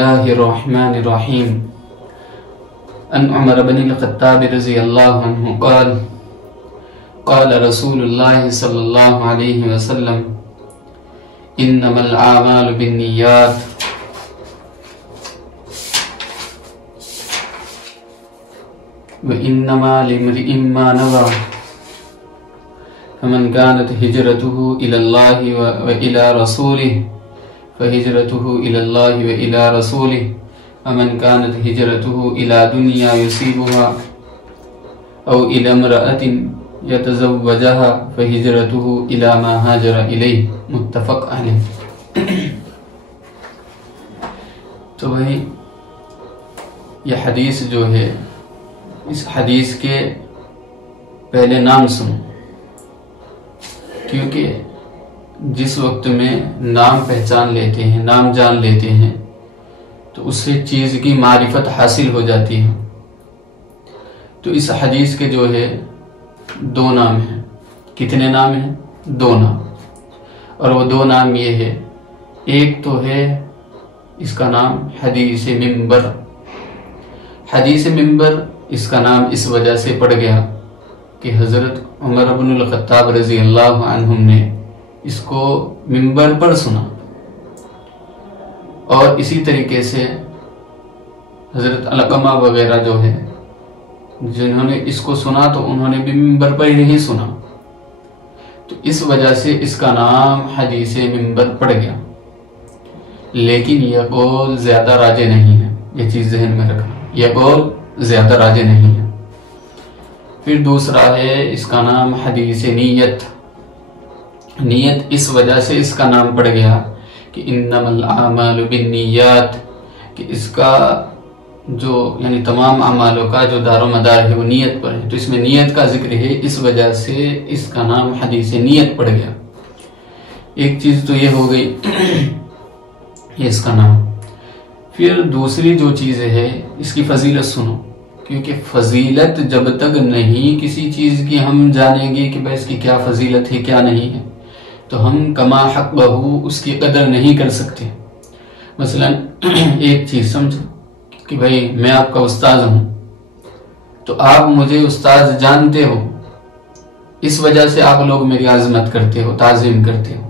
الله الرحمن الرحيم عن عمر بن الخطاب رضي الله عنه قال قال رسول الله صلى الله عليه وسلم إنما الأعمال بالنيات وإنما لامرئ ما نوى فمن كانت هجرته إلى الله وإلى رسوله فهجرته إلى الله وإلى رسوله ومن كانت هجرته إلى دنيا يصيبها أو إلى امرأة يتزوجها فهجرته إلى ما هاجر إليه متفق عليه۔ تو بھائی یہ حدیث جو ہے، اس حدیث کے پہلے نام سنو، کیونکہ جس وقت میں نام پہچان لیتے ہیں، نام جان لیتے ہیں، تو اس سے چیز کی معرفت حاصل ہو جاتی ہے۔ تو اس حدیث کے جو ہے دو نام ہیں۔ کتنے نام ہیں؟ دو نام۔ اور وہ دو نام یہ ہے، ایک تو ہے اس کا نام حدیث منبر۔ حدیث منبر اس کا نام اس وجہ سے پڑ گیا کہ حضرت عمر بن الخطاب رضی اللہ عنہم نے اس کو منبر پر سنا، اور اسی طریقے سے حضرت علقمہ وغیرہ جو ہے جنہوں نے اس کو سنا تو انہوں نے بھی منبر پر ہی سنا، تو اس وجہ سے اس کا نام حدیث منبر پڑ گیا۔ لیکن یہ قول زیادہ راجح نہیں ہے، یہ چیز ذہن میں رکھنا، یہ قول زیادہ راجح نہیں ہے۔ پھر دوسرا ہے اس کا نام حدیث نیت۔ نیت اس وجہ سے اس کا نام پڑ گیا کہ انما الاعمال بالنیات، کہ اس کا جو یعنی تمام اعمالوں کا جو دار و مدار ہے وہ نیت پر ہے، تو اس میں نیت کا ذکر ہے، اس وجہ سے اس کا نام حدیث نیت پڑ گیا۔ ایک چیز تو یہ ہو گئی یہ اس کا نام۔ پھر دوسری جو چیز ہے اس کی فضیلت سنو، کیونکہ فضیلت جب تک نہیں کسی چیز کی ہم جانیں گے کہ بھائی اس کی کیا فضیلت ہے کیا نہیں ہے، تو ہم کما حق بہو اس کی قدر نہیں کر سکتے۔ مثلا ایک چیز سمجھو کہ بھائی میں آپ کا استاد ہوں، تو آپ مجھے استاد جانتے ہو، اس وجہ سے آپ لوگ میری عظمت کرتے ہو، تعظیم کرتے ہو۔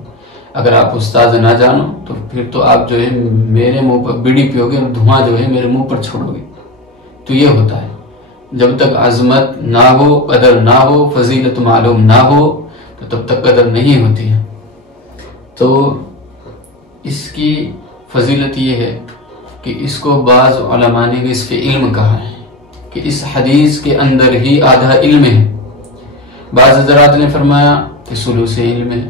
اگر آپ استاد نہ جانو تو پھر تو آپ جو ہے میرے منہ پر بیڑی پیو گے اور دھواں جو ہے میرے منہ پر چھوڑو گے۔ تو یہ ہوتا ہے، جب تک عظمت نہ ہو، قدر نہ ہو، فضیلت معلوم نہ ہو، تو تب تک قدر نہیں ہوتی ہے۔ تو اس کی فضیلت یہ ہے کہ اس کو بعض علماء نے نصف علم کہا ہے، کہ اس حدیث کے اندر ہی آدھا علم ہے۔ بعض حضرات نے فرمایا کہ ثلث علم ہے۔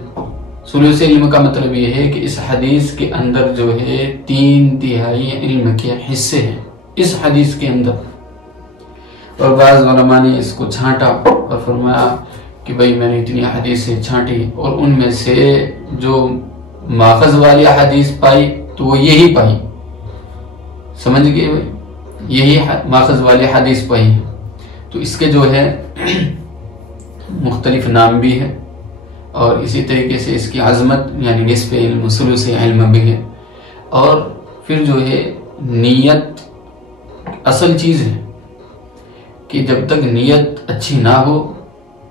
ثلث علم کا مطلب یہ ہے کہ اس حدیث کے اندر جو ہے 3/3 علم کے حصے ہیں اس حدیث کے اندر۔ اور بعض علماء نے اس کو چھانٹا اور فرمایا کہ بھئی میں نے اتنی حدیثیں چھانٹی اور ان میں سے جو ماخذ والی حدیث پائی تو وہ یہی پائی، سمجھ گئے بھئی، یہی ماخذ والی حدیث پائی ہے۔ تو اس کے جو ہے مختلف نام بھی ہے، اور اسی طریقے سے اس کی عظمت یعنی نصف علم، ثلث علم بھی ہے۔ اور پھر جو ہے نیت اصل چیز ہے کہ جب تک نیت اچھی نہ ہو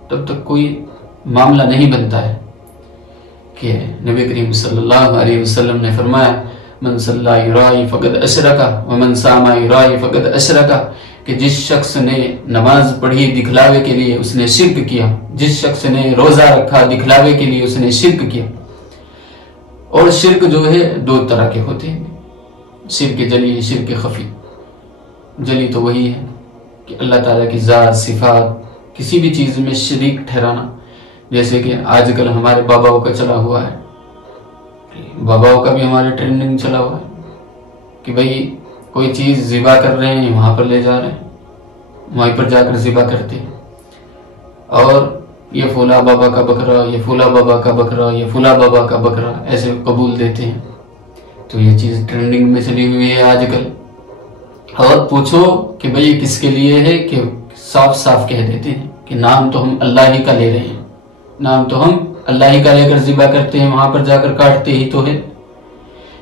تب تک کوئی معاملہ نہیں بنتا ہے۔ کہ نبی کریم صلی اللہ علیہ وسلم نے فرمایا من صلی یرائی فقد اشرکا ومن صام یرائی فقد اشرکا، کہ جس شخص نے نماز پڑھی دکھلاوے کے لیے اس نے شرک کیا، جس شخص نے روزہ رکھا دکھلاوے کے لیے اس نے شرک کیا۔ اور شرک جو ہے دو طرح کے ہوتے ہیں، شرک جلی، شرک خفی۔ جلی تو وہی ہے کہ اللہ تعالیٰ کی ذات، صفات، کسی بھی چیز میں شریک ٹھہرانا، جیسے کہ آج کل ہمارے باباؤں کا چلا ہوا ہے، باباؤں کا بھی ہمارے ٹریننگ چلا ہوا ہے کہ بھئی کوئی چیز ذبح کر رہے ہیں وہاں پر لے جا رہے ہیں، وہیں پر جا کر ذبح کرتے ہیں، اور یہ فلاں بابا کا بکرا، یہ فلاں بابا کا بکرا، یہ فلاں بابا کا بکرا، ایسے قبول دیتے ہیں۔ تو یہ چیز ٹریننگ میں چلی ہوئی ہے آج کل۔ اور پوچھو کہ بھئی یہ کس کے لیے ہے، کہ صاف صاف کہہ دیتے ہیں کہ نام تو ہم اللہ ہی کا لے رہے ہیں، نام تو ہم اللہ ہی کا لے کر ذبح کرتے ہیں، وہاں پر جا کر کاٹتے ہی تو ہے۔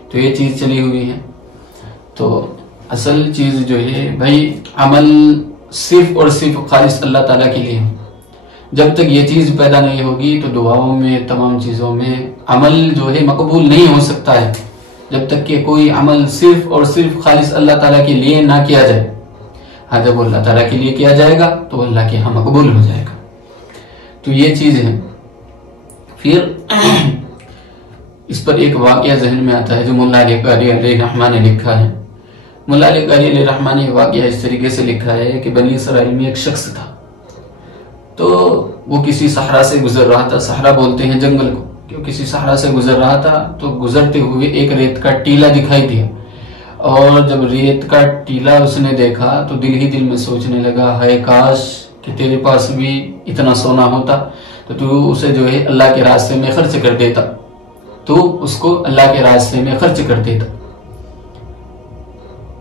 تو یہ چیز چلی ہوئی ہے۔ تو اصل چیز جو ہے بھائی عمل صرف اور صرف خالص اللہ تعالیٰ کے لیے. جب تک یہ چیز پیدا نہیں ہوگی تو دعاؤں میں تمام چیزوں میں عمل جو ہے مقبول نہیں ہو سکتا ہے. جب تک کہ کوئی عمل صرف اور صرف خالص اللہ تعالیٰ کے لیے نہ کیا جائے. ہاں جب اللہ تعالیٰ کے لیے کیا جائے گا تو اللہ کے ہاں مقبول ہو جائے گا. تو یہ چیز ہے. پھر اس پر ایک واقعہ ذہن میں آتا ہے جو ملا علی قاری علیہ رحمٰن نے لکھا ہے. ملا علی قاری علیہ رحمٰن نے واقعہ اس طریقے سے لکھا ہے کہ بنی اسرائیل میں ایک شخص تھا. تو وہ کسی صحرا سے گزر رہا تھا. صحرا بولتے ہیں جنگل کو. کہ کسی صحرا سے گزر رہا تھا تو گزرتے ہوئے ایک ریت کا ٹیلا دکھائی دیا. اور جب ریت کا ٹیلا اس نے دیکھا تو دل ہی دل میں سوچنے لگا ہے کاش کہ تیرے پاس بھی اتنا سونا ہوتا تو تو اسے جو ہے اللہ کے راستے میں خرچ کر دیتا. تو اس کو اللہ کے راستے میں خرچ کر دیتا.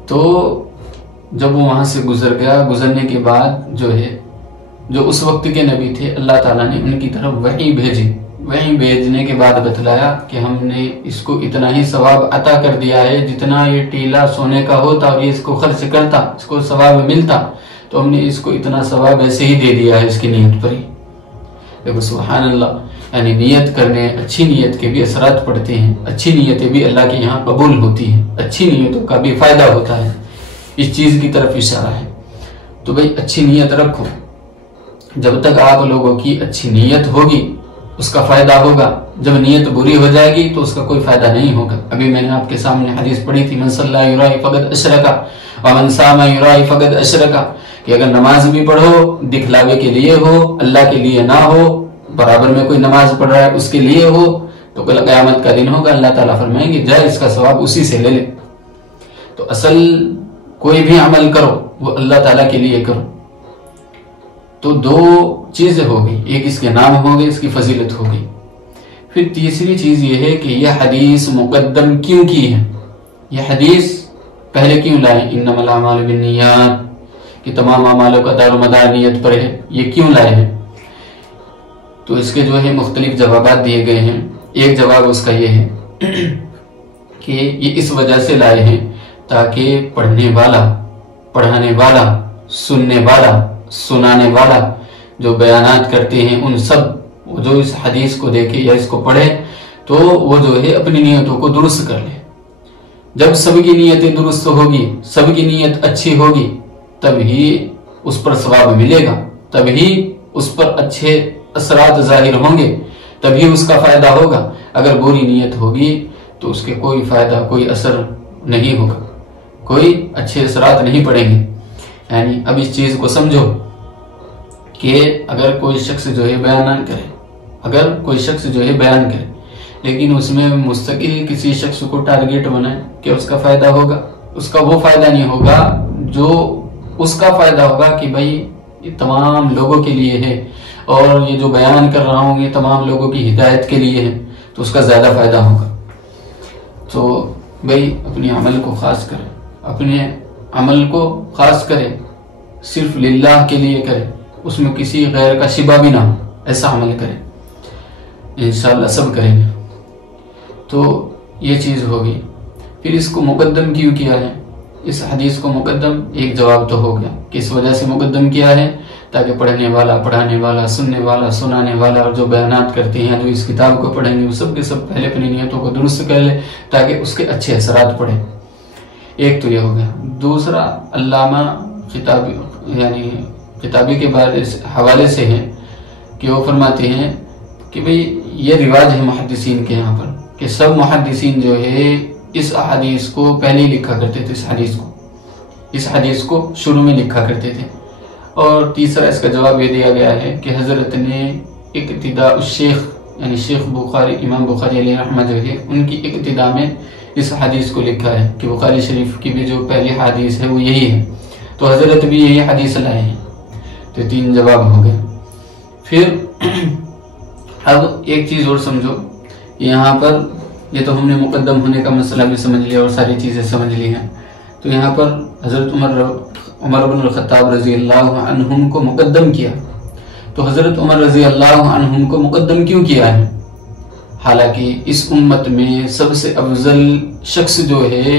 تو جب وہ وہاں سے گزر گیا, گزرنے کے بعد جو ہے جو اس وقت کے نبی تھے اللہ تعالیٰ نے ان کی طرف وحی بھیجی. وحی بھیجنے کے بعد بتلایا کہ ہم نے اس کو اتنا ہی ثواب عطا کر دیا ہے جتنا یہ ٹیلا سونے کا ہوتا اور یہ اس کو خرچ کرتا اس کو ثواب ملتا تو ہم نے اس کو اتنا ثواب ایسے ہی دے دیا ہے اس کی نیت پر ہی. دیکھو سبحان اللہ, یعنی نیت کرنے اچھی نیت کے بھی اثرات پڑتے ہیں. اچھی نیتیں بھی اللہ کے یہاں قبول ہوتی ہیں. اچھی نیتوں کا بھی فائدہ ہوتا ہے. اس چیز کی طرف اشارہ ہے. تو بھئی اچھی نیت رکھو. جب تک آپ لوگوں کی اچھی نیت ہوگی اس کا فائدہ ہوگا. جب نیت بری ہو جائے گی تو اس کا کوئی فائدہ نہیں ہوگا. ابھی میں نے آپ کے سامنے حدیث پڑھی تھی من صلی یرائی فقد اشرکا ومن صام یرائی فقد اشرکا, کہ اگر نماز بھی پڑھو دکھلاوے کے لیے ہو, اللہ کے لیے نہ ہو, برابر میں کوئی نماز پڑھ رہا ہے اس کے لیے ہو, تو کل قیامت کا دن ہوگا اللہ تعالیٰ فرمائیں گے جا اس کا ثواب اسی سے لے لے. تو اصل کوئی بھی عمل کرو وہ اللہ تعالیٰ کے لیے کرو. تو دو چیزیں ہوگی, ایک اس کے نام ہوگی, اس کی فضیلت ہوگی. پھر تیسری چیز یہ ہے کہ یہ حدیث مقدم کیوں کی ہے. یہ حدیث پہلے کیوں لائے انما الاعمال بالنیات, کہ تمام اعمالوں کا دار و مدار نیت پر ہے. یہ کیوں لائے ہیں؟ تو اس کے جو ہے مختلف جوابات دیے گئے ہیں. ایک جواب اس کا یہ ہے کہ یہ اس وجہ سے لائے ہیں تاکہ پڑھنے والا, پڑھانے والا, سننے والا, سنانے والا جو بیانات کرتے ہیں ان سب جو اس حدیث کو دیکھے یا اس کو پڑھے تو وہ جو ہے اپنی نیتوں کو درست کر لے. جب سب کی نیتیں درست ہوگی, سب کی نیت اچھی ہوگی, تب ہی اس پر ثواب ملے گا, تب ہی اس پر اچھے اثرات ظاہر ہوں گے, تبھی اس کا فائدہ ہوگا. اگر بری نیت ہوگی تو اس کے کوئی فائدہ, کوئی اثر نہیں ہوگا, کوئی اچھے اثرات نہیں پڑیں گے. یعنی اب اس چیز کو سمجھو کہ اگر کوئی شخص جو ہے بیان کرے, اگر کوئی شخص جو ہے بیان کرے لیکن اس میں مستقل کسی شخص کو ٹارگیٹ بنائے کہ اس کا فائدہ ہوگا, اس کا وہ فائدہ نہیں ہوگا جو اس کا فائدہ ہوگا کہ بھائی یہ تمام لوگوں کے لیے ہے اور یہ جو بیان کر رہا ہوں یہ تمام لوگوں کی ہدایت کے لیے ہے, تو اس کا زیادہ فائدہ ہوگا. تو بھائی اپنے عمل کو خاص کریں, اپنے عمل کو خاص کریں, صرف للہ کے لیے کریں, اس میں کسی غیر کا شبہ بھی نہ ہو, ایسا عمل کریں. انشاءاللہ سب کریں گے. تو یہ چیز ہوگی. پھر اس کو مقدم کیوں کیا ہے؟ اس حدیث کو مقدم, ایک جواب تو ہو گیا کہ اس وجہ سے مقدم کیا ہے تاکہ پڑھنے والا, پڑھانے والا, سننے والا, سنانے والا اور جو بیانات کرتے ہیں, جو اس کتاب کو پڑھیں گے وہ سب کے سب پہلے اپنی نیتوں کو درست کر لے تاکہ اس کے اچھے اثرات پڑیں. ایک تو یہ ہو گیا. دوسرا علامہ کتابی کے بعد اس حوالے سے ہے کہ وہ فرماتے ہیں کہ بھئی یہ رواج ہے محدثین کے یہاں پر کہ سب محدثین جو ہے اس حدیث کو پہلے ہی لکھا کرتے تھے, اس حدیث کو شروع میں لکھا کرتے تھے. اور تیسرا اس کا جواب یہ دیا گیا ہے کہ حضرت نے اقتداء الشیخ یعنی شیخ بخاری, امام بخاری علیہ رحمہ جو ہے ان کی اقتداء میں اس حدیث کو لکھا ہے کہ بخاری شریف کی بھی جو پہلی حدیث ہے وہ یہی ہے, تو حضرت بھی یہی حدیث لائے ہیں. تو تین جواب ہو گئے. پھر اب ایک چیز اور سمجھو, یہاں پر یہ تو ہم نے مقدم ہونے کا مسئلہ بھی سمجھ لیا اور ساری چیزیں سمجھ لی ہیں. تو یہاں پر حضرت عمر بن الخطاب رضی اللہ عنہم کو مقدم کیا. تو حضرت عمر رضی اللہ عنہم کو مقدم کیوں کیا ہے؟ حالانکہ اس امت میں سب سے افضل شخص جو ہے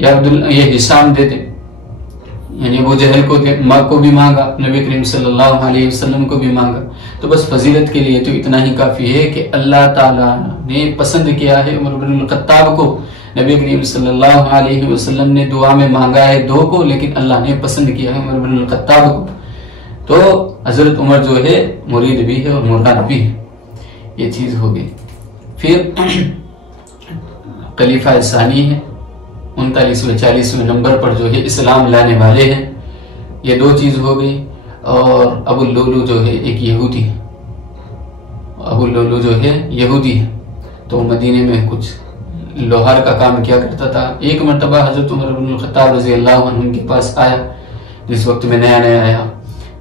یا یہ ہشام دے دیں، یعنی ابو جہل کو ماں کو بھی مانگا، نبی کریم صلی اللہ علیہ وسلم کو بھی مانگا، تو بس فضیلت کے لیے تو اتنا ہی کافی ہے کہ اللہ تعالیٰ نے پسند کیا ہے عمر بن الخطاب کو، نبی کریم صلی اللہ علیہ وسلم نے دعا میں مانگا ہے 2 کو، لیکن اللہ نے پسند کیا ہے عمر بن الخطاب کو، تو حضرت عمر جو ہے مرید بھی ہے اور مراد بھی ہے، یہ چیز ہو گئی۔ پھر خلیفہ ثانی ہے، 39ویں 40ویں نمبر پر جو ہے اسلام لانے والے ہیں، یہ 2 چیز ہو گئی۔ اور ابو اللولو جو ہے ایک یہودی، ابو اللولو جو ہے یہودی ہے، تو مدینے میں کچھ لوہار کا کام کیا کرتا تھا۔ ایک مرتبہ حضرت عمر بن الخطاب رضی اللہ عنہ کے پاس آیا، جس وقت میں نیا آیا،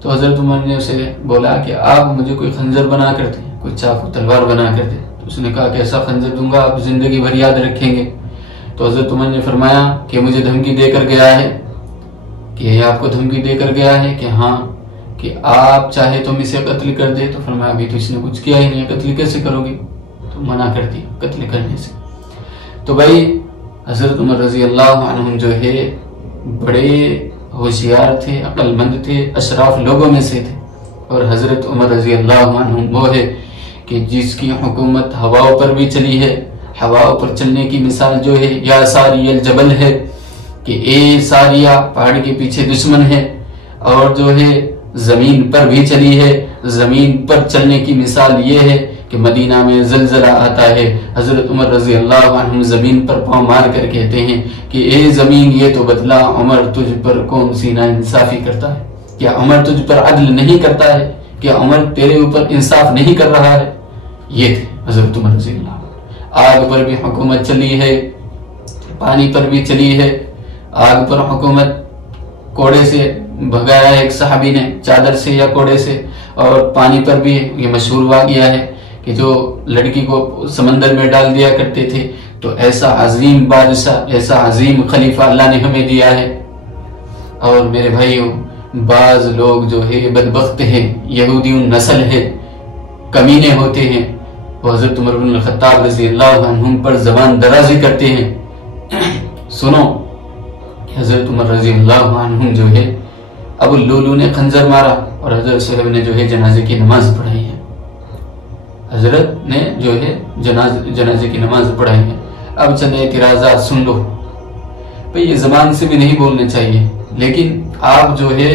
تو حضرت عمر نے اسے بولا کہ آپ مجھے کوئی خنجر بنا کر دیں، کوئی چاقو تلوار بنا کر دیں۔ تو اس نے کہا کہ ایسا خنجر دوں گا آپ زندگی بھر یاد رکھیں گے۔ تو حضرت عمر نے فرمایا کہ مجھے دھمکی دے کر گیا ہے، کہ یہ آپ کو دھمکی دے کر گیا ہے کہ ہاں کہ آپ چاہے تم اسے قتل کر دے، تو فرمایا ابھی تو اس نے کچھ کیا ہی نہیں، قتل کیسے کرو گی؟ تو منع کر دی قتل کرنے سے۔ تو بھائی حضرت عمر رضی اللہ عنہ جو ہے بڑے ہوشیار تھے، عقل مند تھے، اشراف لوگوں میں سے تھے، اور حضرت عمر رضی اللہ عنہ وہ ہے کہ جس کی حکومت ہواؤں پر بھی چلی ہے، ہواؤں پر چلنے کی مثال جو ہے یا ساری الجبل ہے، کہ اے ساریہ پہاڑ کے پیچھے دشمن ہے، اور جو ہے زمین پر بھی چلی ہے، زمین پر چلنے کی مثال یہ ہے کہ مدینہ میں زلزلہ آتا ہے، حضرت عمر رضی اللہ عنہ زمین پر پاؤں مار کر کہتے ہیں کہ اے زمین یہ تو بدلا، عمر تجھ پر کون سی نا انصافی کرتا ہے؟ کیا عمر تجھ پر عدل نہیں کرتا ہے؟ کیا عمر تیرے اوپر انصاف نہیں کر رہا ہے؟ یہ تھے حضرت عمر رضی اللہ عنہ۔ آگ پر بھی حکومت چلی ہے، پانی پر بھی چلی ہے۔ آگ پر حکومت کوڑے سے بھگایا ایک صحابی نے، چادر سے یا کوڑے سے، اور پانی پر بھی یہ مشہور واقعہ ہے کہ جو لڑکی کو سمندر میں ڈال دیا کرتے تھے، تو ایسا عظیم بادشاہ، ایسا عظیم خلیفہ اللہ نے ہمیں دیا ہے۔ اور میرے بھائیوں، بعض لوگ جو ہے بدبخت ہیں، یہودیوں نسل ہے، کمینے ہوتے ہیں، وہ حضرت عمر بن الخطاب رضی اللہ عنہ پر زبان درازی کرتے ہیں۔ سنو، حضرت عمر رضی اللہ عنہ جو ہے ابو اللولو نے خنجر مارا، اور حضرت صاحب نے جو ہے جنازے کی نماز پڑھائی ہے، حضرت نے جو ہے جنازے کی نماز پڑھائی ہے۔ اب چند اعتراضات سن لو بھئی، یہ زبان سے بھی نہیں بولنے چاہیے، لیکن آپ جو ہے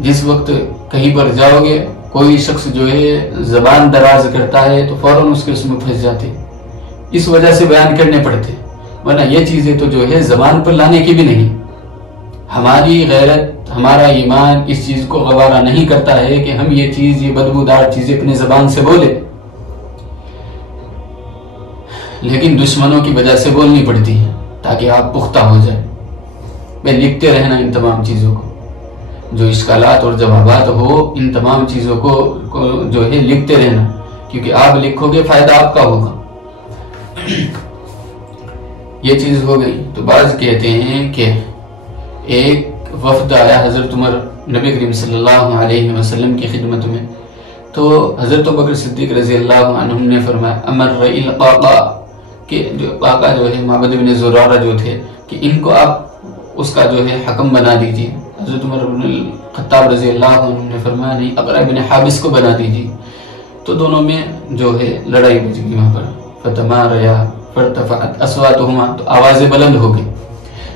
جس وقت کہیں پر جاؤ گے، کوئی شخص جو ہے زبان دراز کرتا ہے تو فوراً اس کے اس میں پھنس جاتے، اس وجہ سے بیان کرنے پڑتے، ورنہ یہ چیزیں تو جو ہے زبان پر لانے کی بھی نہیں۔ ہماری غیرت، ہمارا ایمان اس چیز کو گوارا نہیں کرتا ہے کہ ہم یہ چیز، یہ بدبودار چیزیں اپنی زبان سے بولے، لیکن دشمنوں کی وجہ سے بولنی پڑتی ہے تاکہ آپ پختہ ہو جائے۔ میں لکھتے رہنا ان تمام چیزوں کو، جو اشکالات اور جوابات ہو، ان تمام چیزوں کو جو ہے لکھتے رہنا، کیونکہ آپ لکھو گے فائدہ آپ کا ہوگا۔ یہ چیز ہو گئی۔ تو بعض کہتے ہیں کہ ایک وفد آیا حضرت عمر نبی کریم صلی اللہ علیہ وسلم کی خدمت میں، تو حضرت ابوبکر صدیق رضی اللہ عنہ نے فرمایا امر رئیل قاقا، کہ جو قاقا جو ہے معبد بن زرارہ جو تھے، کہ ان کو آپ اس کا جو ہے حکم بنا دیجیے۔ حضرت عمر بن الخطاب رضی اللہ عنہ نے فرمایا نہیں، اقرع بن حابس کو بنا دیجیے۔ تو دونوں میں جو ہے لڑائی بچ گئی وہاں پر، فتماریا فارتفعت اصواتہما، تو آوازیں بلند ہو گئی۔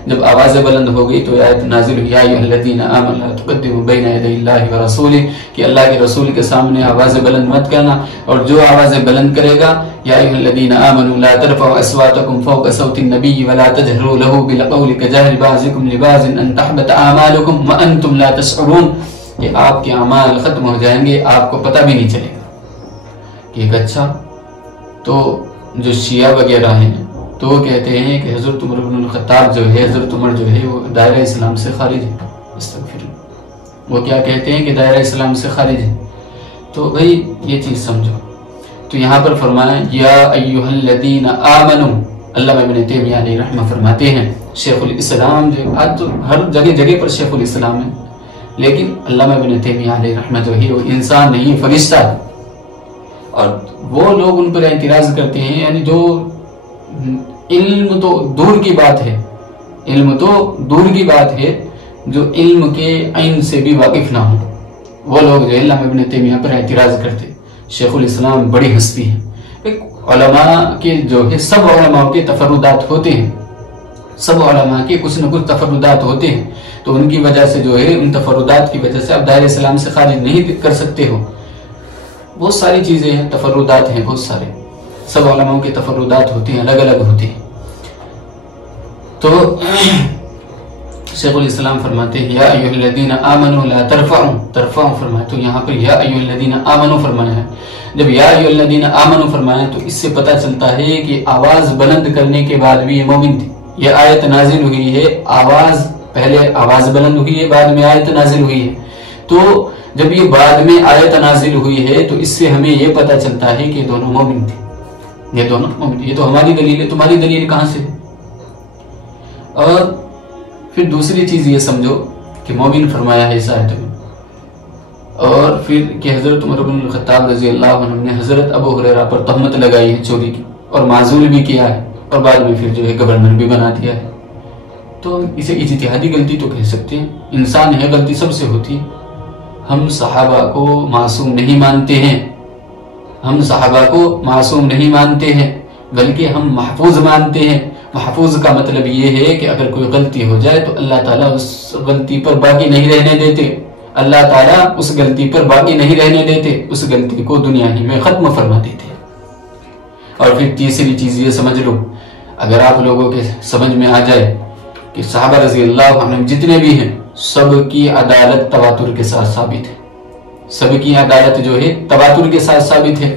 جب آوازیں بلند ہو گئی تو آیت نازل ہوئی، یا ایھا الذین آمنوا لا تقدموا بین یدی اللہ ورسولہ، کہ اللہ کے رسول کے سامنے آوازیں بلند مت کرنا، اور جو آوازیں بلند کرے گا، یا ایھا الذین آمنوا لا ترفعوا اصواتکم فوق صوت النبی ولا تجہروا له بالقول کجہر بعضکم لبعض ان تحبط اعمالکم وانتم لا تشعرون، کہ آپ کے اعمال ختم ہو جائیں گے، آپ کو پتہ بھی نہیں چلے گا۔ کہ اچھا، تو جو شیعہ وغیرہ ہیں تو وہ کہتے ہیں کہ حضرت عمر بن الخطاب جو ہے، حضرت عمر جو ہے وہ دائرہ اسلام سے خارج ہے۔ استغفر، وہ کیا کہتے ہیں کہ دائرہ اسلام سے خارج ہے۔ تو بھئی یہ چیز سمجھو۔ تو یہاں پر فرمایا یا ایھا الذین آمنوا، علامہ ابن تیمیہ علیہ رحمہ فرماتے ہیں، شیخ الاسلام جو آج تو ہر جگہ جگہ پر شیخ الاسلام ہے، لیکن علامہ ابن تیمیہ علیہ رحمہ جو ہے وہ انسان نہیں، فرشتہ ہے۔ اور وہ لوگ ان پر اعتراض کرتے ہیں، یعنی جو علم تو دور کی بات ہے، علم تو دور کی بات ہے، جو علم کے عین سے بھی واقف نہ ہو وہ لوگ جو علامہ ابن تیمیہ پر اعتراض کرتے. شیخ الاسلام بڑی ہستی ہے. علماء کے جو ہے سب علماء کے تفردات ہوتے ہیں، سب علماء کے کچھ نہ کچھ تفردات ہوتے ہیں، تو ان کی وجہ سے جو ہے ان تفردات کی وجہ سے آپ دائرہ اسلام سے خارج نہیں کر سکتے ہو. بہت ساری چیزیں ہیں، تفردات ہیں بہت سارے، سب علماء کے تفردات ہوتے ہیں، الگ الگ ہوتے ہیں. تو شیخ الاسلام فرماتے ہیں یا ایھا الذین آمنوا لا ترفعوا فرمایا، تو یہاں پر یا ایھا الذین آمنوا فرمایا ہے. جب یا ایھا الذین آمنوا فرمایا تو اس سے پتہ چلتا ہے کہ آواز بلند کرنے کے بعد بھی یہ مومن تھے. یہ آیت نازل ہوئی ہے، آواز پہلے آواز بلند ہوئی ہے، بعد میں آیت نازل ہوئی ہے. تو جب یہ بعد میں آیت نازل ہوئی ہے تو اس سے ہمیں یہ پتہ چلتا ہے کہ یہ دونوں مومن تھے، یہ دونوں مومن. یہ تو ہماری دلیل ہے، تمہاری دلیل کہاں سے؟ اور پھر دوسری چیز یہ سمجھو کہ مومن فرمایا ہے اس آیت میں، اور پھر کہ حضرت عمر بن الخطاب رضی اللہ عنہ نے حضرت ابو ہریرہ پر تہمت لگائی ہے چوری کی، اور معزول بھی کیا ہے، اور بعد میں پھر جو ہے گورنر بھی بنا دیا ہے. تو اسے اجتہادی غلطی تو کہہ سکتے ہیں، انسان ہے، غلطی سب سے ہوتی ہے. ہم صحابہ کو معصوم نہیں مانتے ہیں، ہم صحابہ کو معصوم نہیں مانتے ہیں، بلکہ ہم محفوظ مانتے ہیں. محفوظ کا مطلب یہ ہے کہ اگر کوئی غلطی ہو جائے تو اللہ تعالیٰ اس غلطی پر باقی نہیں رہنے دیتے، اللہ تعالیٰ اس غلطی پر باقی نہیں رہنے دیتے، اس غلطی کو دنیا ہی میں ختم فرما دیتے. اور پھر تیسری چیز یہ سمجھ لو، اگر آپ لوگوں کے سمجھ میں آ جائے کہ صحابہ رضی اللہ عنہ جتنے بھی ہیں سب کی عدالت تواتر کے ساتھ ثابت ہے، سب کی عدالت جو ہے تواتر کے ساتھ ثابت ہے.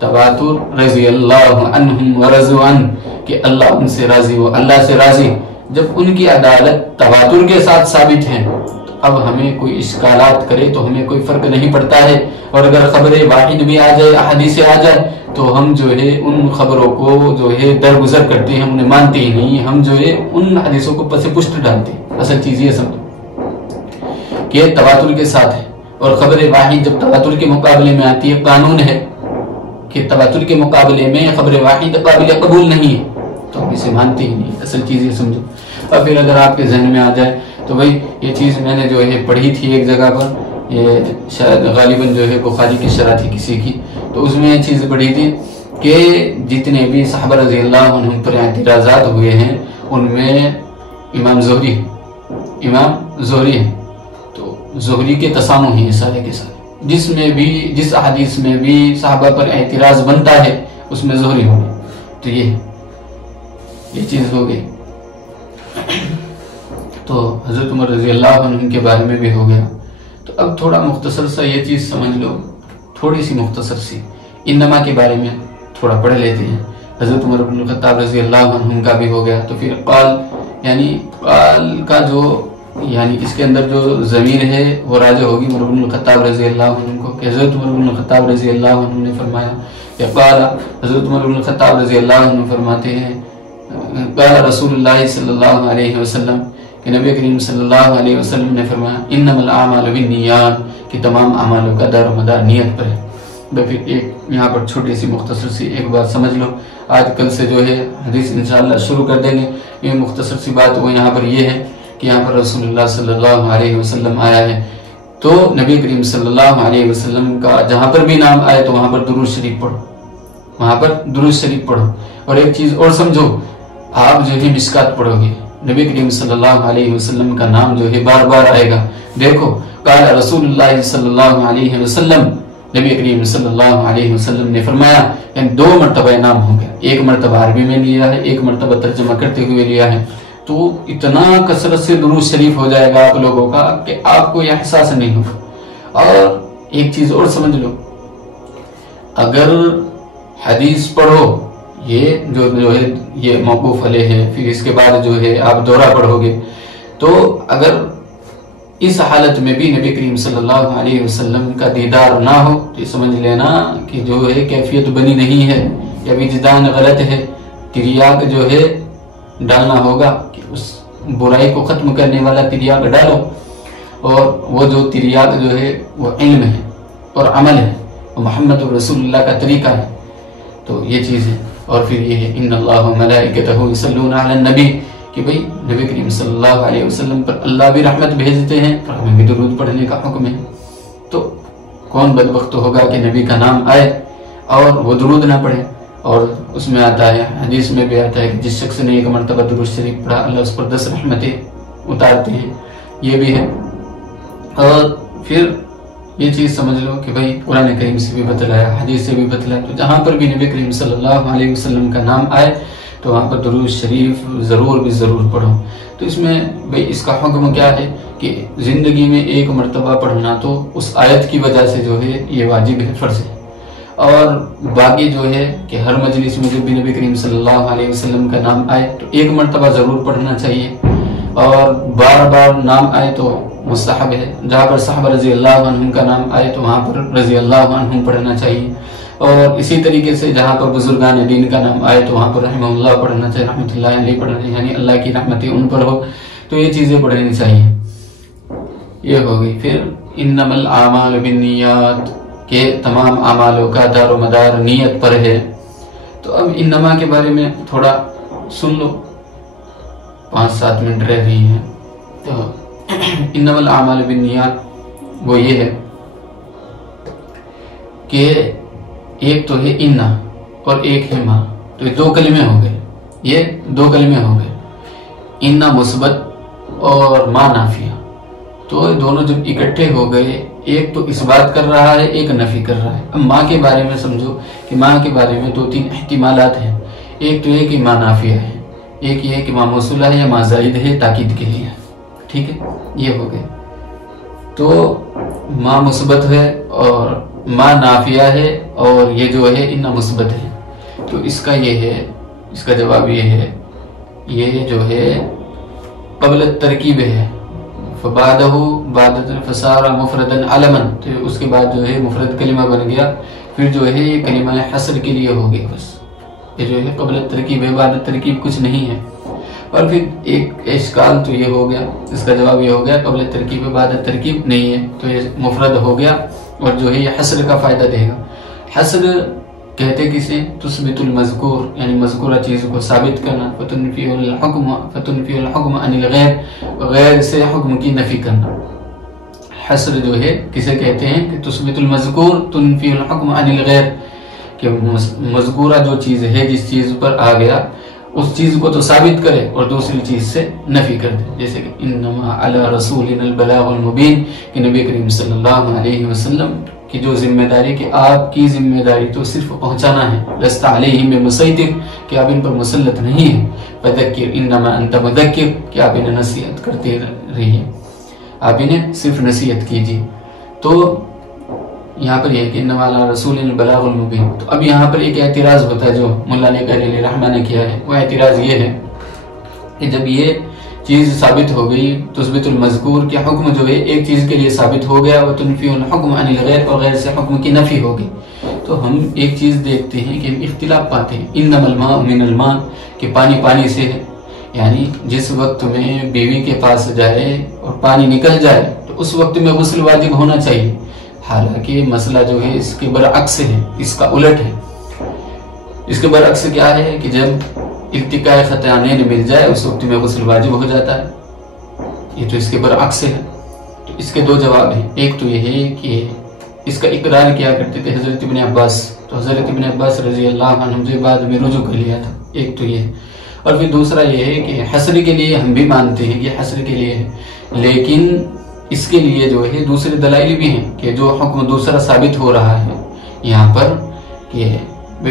تواتر رضی اللہ عنہم ورضوا عنہ کہ اللہ ان سے راضی ہو، اللہ سے راضی. جب ان کی عدالت تواتر کے ساتھ ثابت ہے تو اب ہمیں کوئی اشکالات کرے تو ہمیں کوئی فرق نہیں پڑتا ہے. اور اگر خبر واحد بھی آ جائے، احادیث آ جائے، تو ہم جو ہے ان خبروں کو جو ہے درگزر کرتے ہیں، ہم انہیں مانتے ہی نہیں. ہم جو ہے ان حدیثوں کو پس پشت ڈالتے ہیں. اصل چیز یہ سمجھو کہ تواتر کے ساتھ ہے، اور خبر واحد جب تواتر کے مقابلے میں آتی ہے، قانون ہے کہ تواتر کے مقابلے میں خبر واحد قابل قبول نہیں ہے، تو ہم اسے مانتے ہی نہیں. اصل چیز یہ سمجھو. اور پھر اگر آپ کے ذہن میں آ جائے تو بھائی یہ چیز میں نے جو ہے پڑھی تھی ایک جگہ پر، یہ شاید غالباً جو ہے بخاری کی شرح تھی کسی کی، تو اس میں یہ چیز پڑھی تھی کہ جتنے بھی صحابہ رضی اللہ عنہم پر اعتراضات ہوئے ہیں ان میں امام زہری ہے، تو زہری کے تسامح ہیں سارے کے سارے. جس احادیث میں بھی صحابہ پر اعتراض بنتا ہے اس میں زہری ہو گئی. تو یہ چیز ہو گئی. تو حضرت عمر رضی اللہ عنہ کے بارے میں بھی ہو گیا. تو اب تھوڑا مختصر سا یہ چیز سمجھ لو، تھوڑی سی مختصر سی انما کے بارے میں تھوڑا پڑھ لیتے ہیں. حضرت عمر بن الخطاب رضی اللہ عنہ کا بھی ہو گیا. تو پھر قال کا جو یعنی اس کے اندر جو ضمیر ہے وہ راجع ہوگی عمر بن الخطاب رضی اللہ عنہ کو، کہ حضرت عمر بن الخطاب رضی اللہ عنہ نے فرمایا کہ قال حضرت عمر بن الخطاب رضی اللہ عنہ فرماتے ہیں قال رسول اللہ صلی اللہ علیہ وسلم کہ نبی کریم صلی اللہ علیہ وسلم نے فرمایا انما الاعمال بالنیات کہ تمام اعمالوں کا دار و مدار نیت پر ہے. پھر ایک یہاں پر چھوٹی سی مختصر سی ایک بات سمجھ لو. آج کل سے جو ہے حدیث انشاءاللہ شروع کر دیں گے. یہ مختصر سی بات وہ یہاں پر یہ ہے کہ یہاں پر رسول اللہ صلی اللہ علیہ وسلم آیا ہے تو نبی کریم صلی اللہ علیہ وسلم کا جہاں پر بھی نام آئے تو وہاں پر درود شریف پڑھو، وہاں پر درود شریف پڑھو. اور ایک چیز اور سمجھو، آپ جو ہے مشکات پڑھو گے، نبی کریم صلی اللہ علیہ وسلم کا نام جو ہے بار بار آئے گا. دیکھو قال رسول اللہ صلی اللہ علیہ وسلم، نبی کریم صلی اللہ علیہ وسلم نے فرمایا، یعنی 2 مرتبہ نام ہو گیا. ایک مرتبہ عربی میں لیا ہے، ایک مرتبہ ترجمہ کرتے ہوئے لیا ہے. تو اتنا کثرت سے درود شریف ہو جائے گا آپ لوگوں کا کہ آپ کو یہ احساس نہیں ہوگا. اور ایک چیز اور سمجھ لو، اگر حدیث پڑھو، یہ جو ہے یہ موقوف علیہ ہے، پھر اس کے بعد جو ہے آپ دورہ پڑھو گے، تو اگر اس حالت میں بھی نبی کریم صلی اللہ علیہ وسلم کا دیدار نہ ہو تو سمجھ لینا کہ جو ہے کیفیت بنی نہیں ہے، یا وجدان غلط ہے. تریاق جو ہے ڈالنا ہوگا کہ اس برائی کو ختم کرنے والا تریاق ڈالو. اور وہ جو تریاق جو ہے وہ علم ہے اور عمل ہے، اور محمد رسول اللہ کا طریقہ ہے. تو یہ چیز ہے. اور پھر یہ ہے ان اللہ و ملائکتہ یصلون علی النبی، کہ بھئی نبی کریم صلی اللہ علیہ وسلم پر اللہ بھی رحمت بھیجتے ہیں اور ہمیں بھی درود پڑھنے کا حکم ہے، تو کون بدبخت ہوگا کہ نبی کا نام آئے اور وہ درود نہ پڑھے؟ اور اس میں آتا ہے، حدیث میں بھی آتا ہے کہ جس شخص نے ایک مرتبہ درود شریف پڑھا اللہ اس پر 10 رحمتیں اتارتے ہیں، یہ بھی ہے۔ اور پھر یہ چیز سمجھ لو کہ بھئی قرآن کریم سے بھی بتلایا، حدیث سے بھی بتلایا، تو جہاں پر بھی نبی کریم صلی اللہ علیہ وسلم کا نام آئے تو وہاں پر درود شریف ضرور پڑھو۔ تو اس میں بھئی اس کا حکم کیا ہے کہ زندگی میں ایک مرتبہ پڑھنا تو اس آیت کی وجہ سے جو ہے یہ واجب ہے، فرض ہے، اور باقی جو ہے کہ ہر مجلس میں جب بھی نبی کریم صلی اللہ علیہ وسلم کا نام آئے تو ایک مرتبہ ضرور پڑھنا چاہیے، اور بار بار نام آئے تو مستحب ہے۔ جہاں پر صحابہ رضی اللہ عنہم کا نام آئے تو وہاں پر رضی اللہ عنہم پڑھنا چاہیے، اور اسی طریقے سے جہاں پر بزرگان دین کا نام آئے تو وہاں پر رحمہ اللہ پڑھنا چاہیے، رحمۃ اللہ علیہ پڑھنا چاہیے، یعنی اللہ کی رحمتیں ان پر ہو، تو یہ چیزیں پڑھنی چاہیے۔ یہ ہو گئی۔ پھر انما الاعمال بالنیات، کہ تمام اعمالوں کا دار و مدار نیت پر ہے۔ تو اب انما کے بارے میں تھوڑا سن لو، 5-7 منٹ رہ رہی ہیں۔ تو انما الاعمال بالنیات وہ یہ ہے کہ ایک تو ہے انا اور ایک ہے ما، تو یہ 2 کلمے ہو گئے، یہ 2 کلمے ہو گئے، انا مثبت اور ما نافیہ۔ تو دونوں جب اکٹھے ہو گئے، ایک تو اس بات کر رہا ہے، ایک نفی کر رہا ہے۔ اب ماں کے بارے میں سمجھو کہ ماں کے بارے میں 2-3 احتمالات ہیں، ایک تو یہ کہ ماں نافیہ ہے، ایک یہ کہ ماں موصولہ ہے یا ماں زائد ہے تاکید کے لیے، ٹھیک ہے، یہ ہو گئے۔ تو ماں مثبت ہے اور ماں نافیہ ہے، اور یہ جو ہے ان مثبت ہے، تو اس کا یہ ہے، اس کا جواب یہ ہے، یہ جو ہے قبل الترکیب ہے، فبعدہ بعد فصار مفردا علما، تو اس کے بعد جو ہے مفرد کلمہ بن گیا، پھر جو ہے یہ کلمہ حصر کے لیے ہو گئی، بس یہ جو ہے قبل الترکیب ہے، بعد الترکیب کچھ نہیں ہے۔ اور پھر ایک اشکال تو یہ ہو گیا، اس کا جواب یہ ہو گیا قبل الترکیب ہے بعد الترکیب نہیں ہے، تو یہ مفرد ہو گیا، اور جو ہے یہ حصر کا فائدہ دے گا۔ حصر کہتے کسے؟ تثبت المذکور، یعنی مذکورہ چیز کو ثابت کرنا، فتنفی الحکم عن الغیر، غیر سے حکم کی نفی کرنا۔ حصر جو ہے کسے کہتے ہیں کہ تثبت المذکور تنفی الحکم عن الغیر، کہ مذکورہ جو چیز ہے جس چیز پر آ گیا اس چیز کو تو ثابت کرے اور دوسری چیز سے نفی کر دے، جیسے کہ انما علی رسولنا البلاغ المبین، کہ نبی کریم صلی اللہ علیہ وسلم کی جو ذمہ داری، کہ آپ کی ذمہ داری تو صرف پہنچانا ہے، لست علیہم بمسیطر، کہ آپ ان پر مسلط نہیں ہیں، فذکر انما انت مذکر، کہ آپ انہیں نصیحت کرتے رہیے، آپ انہیں صرف نصیحت کیجیے۔ تو یہاں پر یہ کہ انما علی رسولنا البلاغ المبین۔ تو اب یہاں پر ایک اعتراض ہوتا ہے جو مولا علی قاری رحمہ نے کیا ہے، وہ اعتراض یہ ہے کہ جب یہ چیز ثابت ہو گئی، تثبت المذکور کے حکم جو ہے ایک چیز کے لیے ثابت ہو گیا، وہ تنفی الحکم عن الغیر، اور غیر سے حکم کی نفی ہو گئی، تو ہم ایک چیز دیکھتے ہیں کہ ہم اختلاف پاتے ہیں، انما الماء من الماء، کہ پانی پانی سے ہے، یعنی جس وقت میں بیوی کے پاس جائے اور پانی نکل جائے تو اس وقت میں غسل واجب ہونا چاہیے، حالانکہ مسئلہ جو ہے اس کے برعکس ہے، اس کا الٹ ہے۔ اس کے برعکس کیا ہے کہ جب التقاء خطانین مل جائے اس وقت میں غسل واجب ہو جاتا ہے، یہ تو اس کے برعکس ہے۔ تو اس کے 2 جواب ہیں، ایک تو یہ ہے کہ اس کا اقرار کیا کرتے تھے حضرت ابن عباس، تو حضرت ابن عباس رضی اللہ عنہ جو بعد میں رجوع کر لیا تھا، ایک تو یہ، اور پھر دوسرا یہ ہے کہ حصر کے لیے ہم بھی مانتے ہیں کہ حصر کے لیے ہے، لیکن اس کے لیے جو ہے دوسرے دلائل بھی ہیں کہ جو حکم دوسرا ثابت ہو رہا ہے یہاں پر کہ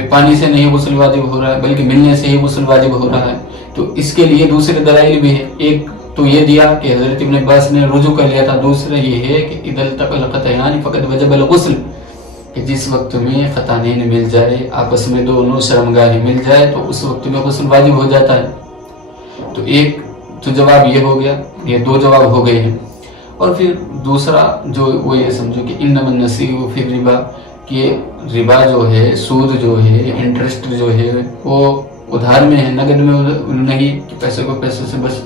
پانی سے نہیں غسل واجب ہو رہا ہے بلکہ ملنے سے ہی غسل واجب ہو رہا ہے، تو اس کے لیے دوسرے دلائل بھی ہیں۔ ایک تو یہ دیا کہ حضرت ابن عباس نے رجوع کر لیا تھا، دوسرا یہ ہے کہ اذا التقى الخطيان فقد وجب الغسل، کہ جس وقت میں خطانین مل جائے، آپس میں دونوں شرمگاہیں مل جائے تو اس وقت میں غسل واجب ہو جاتا ہے۔ تو ایک تو جواب یہ ہو گیا، یہ 2 جواب ہو گئے ہیں۔ اور پھر دوسرا جو وہ یہ سمجھو کہ انما النسیء فی الربا، کہ ربا جو ہے، سود جو ہے، انٹرسٹ جو ہے وہ ادھار میں ہے، نقد میں نہیں، کہ پیسے کو پیسے سے بس